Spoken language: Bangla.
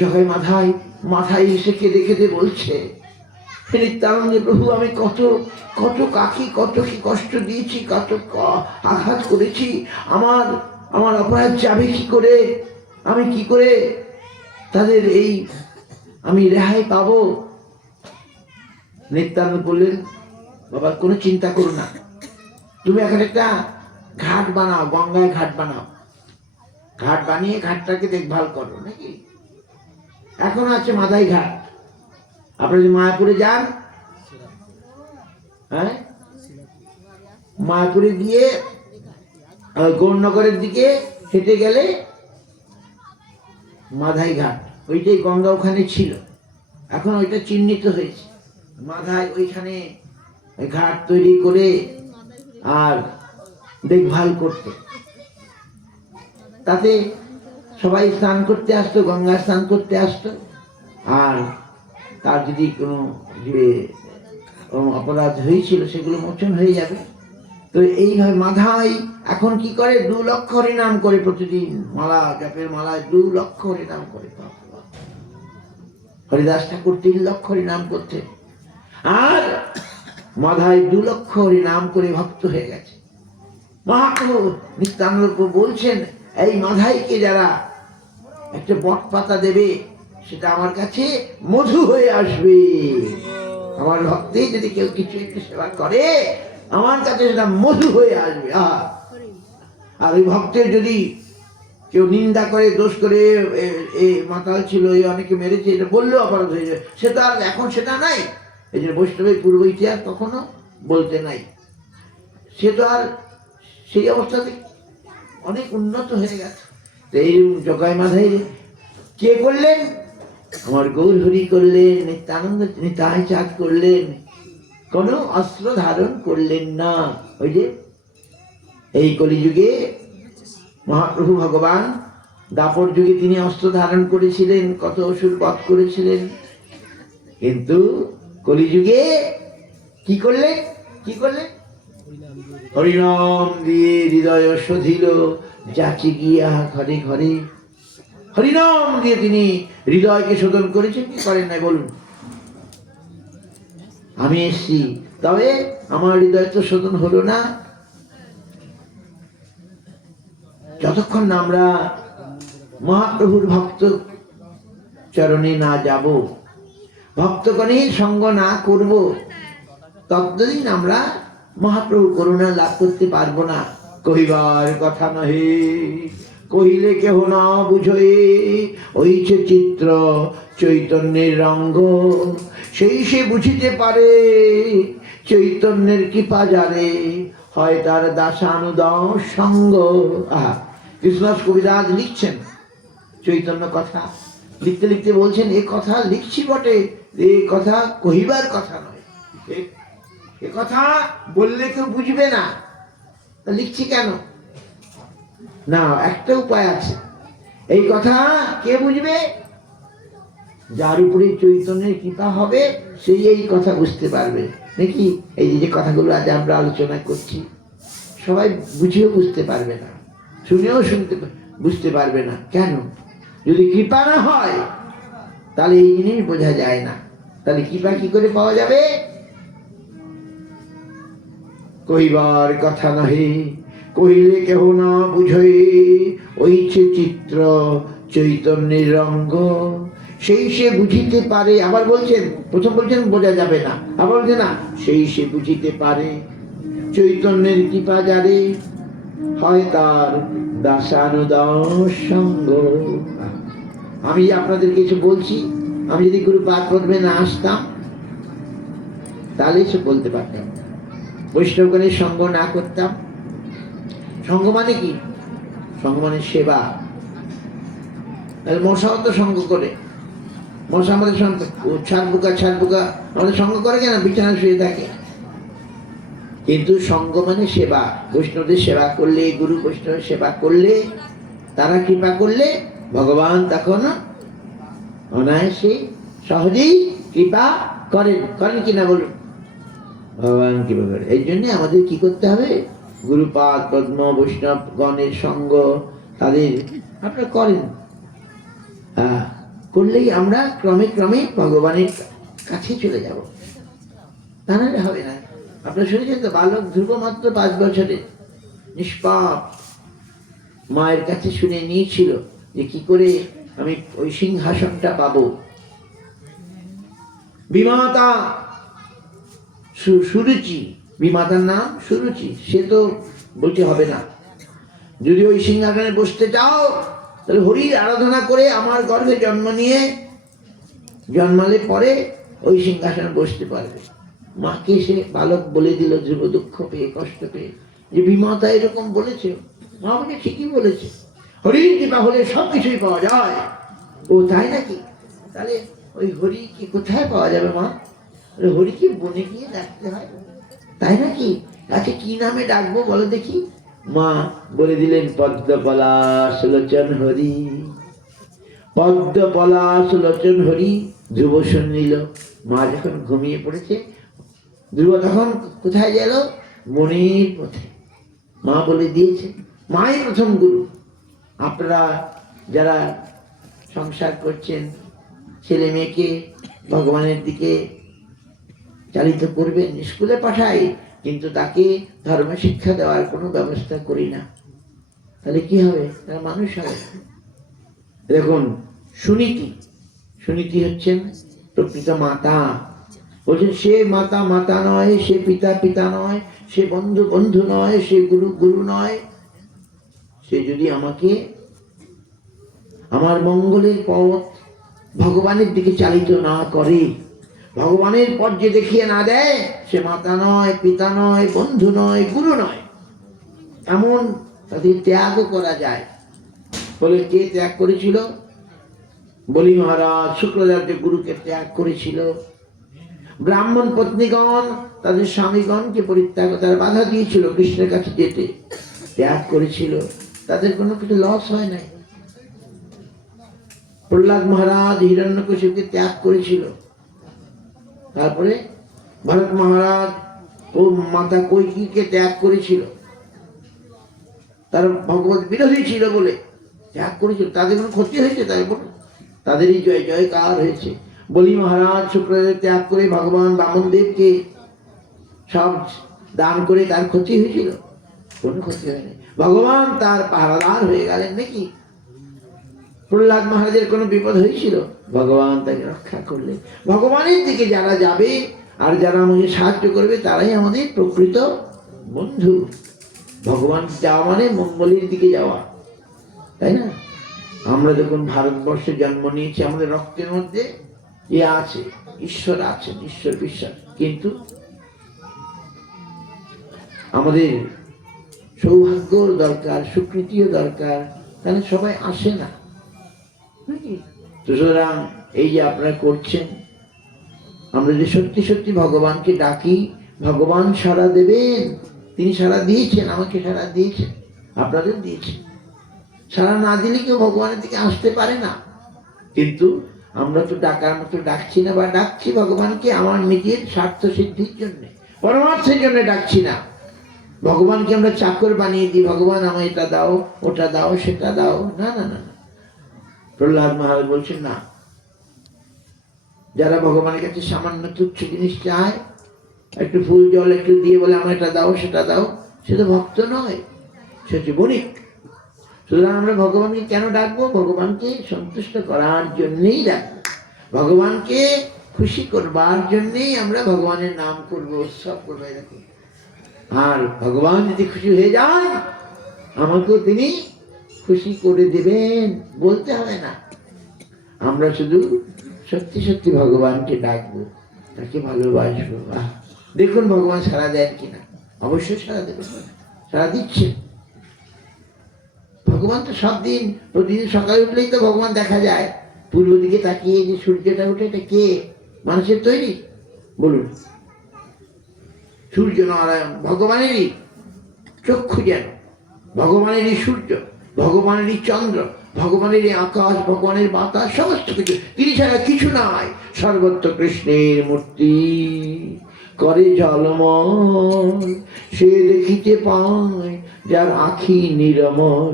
জগাই মাথায় মাথায় এসে কেঁদে কেঁদে বলছে, নিত্যানন্দ প্রভু, আমি কত কত কাকি কত কি কষ্ট দিয়েছি, কত আঘাত করেছি, আমার আমার অপরাধ যাবে কি করে, আমি কি করে তাদের এই আমি রেহাই পাবো? নিত্যানন্দ বললেন, বাবা কোনো চিন্তা করো না, তুমি এখন একটা ঘাট বানাও, গঙ্গায় ঘাট বানাও, ঘাট বানিয়ে ঘাটটাকে দেখভাল করো। নাকি এখন আছে মাদাই ঘাট, আপনি যদি মায়াপুরে যান, হ্যাঁ মায়াপুরে গিয়ে গৌরনগরের দিকে হেঁটে গেলে মাধাই ঘাট, ওইটাই গঙ্গা ওখানে ছিল, এখন ওইটা চিহ্নিত হয়েছে। মাধাই ওইখানে ঘাট তৈরি করে আর দেখভাল করতে, তাতে সবাই স্নান করতে আসতো, গঙ্গা স্নান করতে আসতো, আর তার যদি কোনো যে অপরাধ হয়েছিল সেগুলো মোচন হয়ে যাবে। তো এইভাবে মাধাই এখন কি করে, 2 লক্ষ হরিনাম করে প্রতিদিন, মালা জপের মালায় 2 লক্ষ হরিনাম করে। হরিদাস ঠাকুর 3 লক্ষ হরিনাম করতে, আর মাধাই 2 লক্ষ হরিনাম করে ভক্ত হয়ে গেছে। মহাপ্রভু নিত্যানন্দ বলছেন, এই মাধাইকে যারা একটা বট পাতা দেবে, সেটা আমার কাছে মধু হয়ে আসবে। আমার ভক্তে যদি কেউ কিছু একটু সেবা করে, আমার কাছে সেটা মধু হয়ে আসবে। আর ওই ভক্তের যদি কেউ নিন্দা করে, দোষ করে, মাতাল ছিল, অনেকে মেরেছে, এটা বললেও অপরাধ হয়ে যায়, সেটা আর এখন সেটা নাই। এই জন্য বৈষ্ণবের পূর্ব ইতিহাস কখনো বলতে নাই, সে তো আর সেই অবস্থাতে অনেক উন্নত হয়ে গেছে। এই জগাই মাধাই কে করলেন? আমার গৌর হরি করলেন, নিত্যানন্দ নিতাই চাঁদ করলেন, কোন অস্ত্র ধারণ করলেন না। ওই যে এই কলিযুগে মহাপ্রভু ভগবান দাপর যুগে তিনি অস্ত্র ধারণ করেছিলেন, কত অসুর বধ করেছিলেন, কিন্তু কলিযুগে কি করলেন? কি করলেন? হরিনাম দিয়ে হৃদয় শোধিল, যাচি গিয়া ঘরে ঘরে। হরিনাম দিয়ে তিনি হৃদয়কে শোধন করেছেন, কি করেন নাই বলুন? আমি এসছি, তবে আমার হৃদয় তো শোধন হলো না যতক্ষণ না আমরা মহাপ্রভুর ভক্ত চরণে না যাব, ভক্তগণের সঙ্গ না করব, ততদিন আমরা মহাপ্রভুর করুণা লাভ করতে পারবো না। কহিবার কথা নহে, কহিলে কেহ না বুঝয়ে, ওইছে চিত্র চৈতন্যের রঙ্গ, সেই সে বুঝিতে পারে, চৈতন্যের কৃপা যারে, হয় তার দাসানুদাস সঙ্গ। কৃষ্ণদাস কবিরাজ লিখছেন চৈতন্য কথা, লিখতে লিখতে বলছেন, এ কথা লিখছি বটে, এ কথা কহিবার কথা নয়, এ কথা বললে কেউ বুঝবে না, তা লিখছি কেন? না, একটা উপায় আছে। এই কথা কে বুঝবে? যার উপরে চৈতন্যের কৃপা হবে, সেই এই কথা বুঝতে পারবে। নাকি এই যে কথাগুলো আজ আমরা আলোচনা করছি, সবাই বুঝেও বুঝতে পারবে না, শুনেও বুঝতে পারবে না। কেন? যদি কৃপা না হয় তাহলে এই জিনিস বোঝা যায় না। তাহলে কৃপা কি করে পাওয়া যাবে? কহিবার কথা নহে, কহিলে কেহ না বুঝয়ে, ওইছে চিত্র চৈতন্যের রঙ্গ, সেই সে বুঝিতে পারে। আবার বলছেন, প্রথম বলছেন বোঝা যাবে না, আবার বলছেন না, সেই সে বুঝিতে পারে, চৈতন্যের কৃপা যারে, হয় তার দাসানুদাস সঙ্গ। আমি আপনাদের কিছু বলছি, আমি যদি গুরুপাদ পদ্মে না আসতাম তাহলে সে বলতে পারতাম, বৈষ্ণবগণের সঙ্গ না করতাম। সঙ্গ মানে কি? সঙ্গ মানে সেবা। মশাও তো সঙ্গ করে, মশা আমাদের ছাড় পোকা আমাদের সঙ্গ করে কেন? বিছানা শুয়ে থাকে। কিন্তু সঙ্গ মানে সেবা। বৈষ্ণবদের সেবা করলে, গুরু বৈষ্ণবের সেবা করলে, তারা কৃপা করলে ভগবান তখন অনায়াসে সহজেই কৃপা করেন। করেন কিনা বলুন? ভগবান কৃপা করে। এই জন্য আমাদের কি করতে হবে? গুরুপাদ পদ্ম বৈষ্ণব গণের সঙ্গ তাদের আপনারা করেন, হ্যাঁ করলেই আমরা ক্রমে ক্রমে ভগবানের কাছে চলে যাব, তা নাহলে হবে না। আপনারা শুনেছেন তো, বালক ধ্রুব মাত্র 5 বছরের, নিষ্পাপ, মায়ের কাছে শুনে নিয়েছিল যে কি করে আমি ওই সিংহাসনটা পাবো। বিমাতা সুরুচি, বিমাতার নাম সুরুচি, সে তো বলতে হবে না, যদি ওই সিংহাসনে বসতে চাও তাহলে হরির আরাধনা করে আমার গর্ভে জন্ম নিয়ে জন্মালে পরে ওই সিংহাসনে বসতে পারবে। মাকে সে বালক বলে দিল, ধ্রুব দুঃখ পেয়ে কষ্ট পেয়ে, যে বিমাতা এরকম বলেছে। মা আমাকে ঠিকই বলেছে, হরির কৃপা হলে সবকিছুই পাওয়া যায়। ও তাই নাকি? তাহলে ওই হরি কি কোথায় পাওয়া যাবে মা? হরিকে বনে গিয়ে ডাকতে হয়, তাই নাকি? আচ্ছা কি নামে ডাকবো বলো দেখি? মা বলে দিলেন, পদ্মপলাশ লোচন হরি, পদ্মপলাশ লোচন হরি। ধ্রুব শুনিল। মা যখন ঘুমিয়ে পড়েছে, ধ্রুব তখন কোথায় গেল? মনের পথে। মা বলে দিয়েছে, মাই প্রথম গুরু। আপনারা যারা সংসার করছেন, ছেলে মেয়েকে ভগবানের দিকে চালিত করবেন, স্কুলে পাঠাই, কিন্তু তাকে ধর্ম শিক্ষা দেওয়ার কোনো ব্যবস্থা করি না, তাহলে কি হবে? তারা মানুষ হবে। দেখুন, সুনীতি, সুনীতি হচ্ছেন প্রকৃত মাতা। বলছেন, সে মাতা মাতা নয়, সে পিতা পিতা নয়, সে বন্ধু বন্ধু নয়, সে গুরু গুরু নয়। সে যদি আমাকে আমার মঙ্গলের পথ ভগবানের দিকে চালিত না করে, ভগবানের পথ যে দেখিয়ে না দেয়, সে মাতা নয়, পিতা নয়, বন্ধু নয়, গুরু নয়। এমন তাদের ত্যাগও করা যায়। বলে কে ত্যাগ করেছিল? বলি মহারাজ শুক্রাচার্য গুরুকে ত্যাগ করেছিল। ব্রাহ্মণ পত্নীগণ তাদের স্বামীগণকে পরিত্যাগ, তারা বাধা দিয়েছিল কৃষ্ণের কাছে যেতে, ত্যাগ করেছিল, তাদের কোনো কিছু লস হয় নাই। প্রহ্লাদ মহারাজ হিরণ্যকশিপুকে ত্যাগ করেছিল। তারপরে ভরত মহারাজ ও মাতা কৈকেয়ীকে ত্যাগ করেছিল, তারা ভগবত বিরোধী ছিল বলে ত্যাগ করেছিল। তাদের কোনো ক্ষতি হয়েছে? তাই বলুন, তাদেরই জয় জয়কার হয়েছে। বলি মহারাজ শুক্রদেব ত্যাগ করে ভগবান বামনদেবকে সব দান করে তার ক্ষতি হয়েছিল? কোনো ক্ষতি হয়নি। ভগবান তার পাহারাদার হয়ে গেলেন নাকি? প্রহ্লাদ মহারাজের কোনো বিপদ হয়েছিল? ভগবান তাকে রক্ষা করলেন। ভগবানের দিকে যারা যাবে আর যারা আমাকে সাহায্য করবে, তারাই আমাদের প্রকৃত বন্ধু। ভগবান যাওয়া মানে মঙ্গলের দিকে যাওয়া, তাই না? আমরা যখন ভারতবর্ষে জন্ম নিয়েছি, আমাদের রক্তের মধ্যে আছে, ঈশ্বর আছেন, ঈশ্বর বিশ্বাস। কিন্তু আমাদের সৌভাগ্যর দরকার, স্বীকৃতিও দরকার, তাহলে সবাই আসে না। সুতরাং এই যে আপনারা করছেন, আমরা যে সত্যি সত্যি ভগবানকে ডাকি, ভগবান সাড়া দেবেন। তিনি সাড়া দিয়েছেন, আমাকে সাড়া দিয়েছেন, আপনাদের দিয়েছেন। সাড়া না দিলে কেউ ভগবানের দিকে আসতে পারে না। কিন্তু আমরা তো ডাকার মতো ডাকছি না, বা ডাকছি ভগবানকে আমার নিজের স্বার্থ সিদ্ধির জন্য, পরমার্থের জন্য ডাকছি না। ভগবানকে আমরা চাকর বানিয়ে দিই, ভগবান আমায় এটা দাও, ওটা দাও, সেটা দাও। না না না, প্রহ্লাদ মহারাজ বলছেন না, যারা ভগবানের কাছে সামান্য তুচ্ছ জিনিস চায়, একটু ফুল জল একটু দিয়ে বলে আমার এটা দাও সেটা দাও, সে তো ভক্ত নয়, সে হচ্ছে বণিক। সুতরাং আমরা ভগবানকে কেন ডাকবো? ভগবানকে সন্তুষ্ট করার জন্যই ডাকবো, ভগবানকে খুশি করবার জন্যই আমরা ভগবানের নাম করবো, উৎসব করবো। এরকম। আর ভগবান যদি খুশি হয়ে যান, আমাকেও তিনি খুশি করে দেবেন, বলতে হবে না। আমরা শুধু সত্যি সত্যি ভগবানকে ডাকবো, তাকে ভালোবাসবো। দেখুন ভগবান সাড়া দেন কিনা। অবশ্যই সাড়া দেবেন, সাড়া দিচ্ছে। ভগবান তো সব দিন, প্রতিদিন সকালে উঠলেই তো ভগবান দেখা যায়। পূর্ব দিকে তাকিয়ে যে সূর্যটা ওঠে, এটা কে? মানুষের তৈরি? বলুন। সূর্য নারায়ণ ভগবানেরই চক্ষু, যেন ভগবানেরই সূর্য, ভগবানেরই চন্দ্র, ভগবানেরই আকাশ, ভগবানের বাতাস, সমস্ত কিছু তিনি ছাড়া কিছু নাই। সর্বত্র কৃষ্ণের মূর্তি করে ঝলমল, সে দেখিতে পায় যার আখি নিরমল।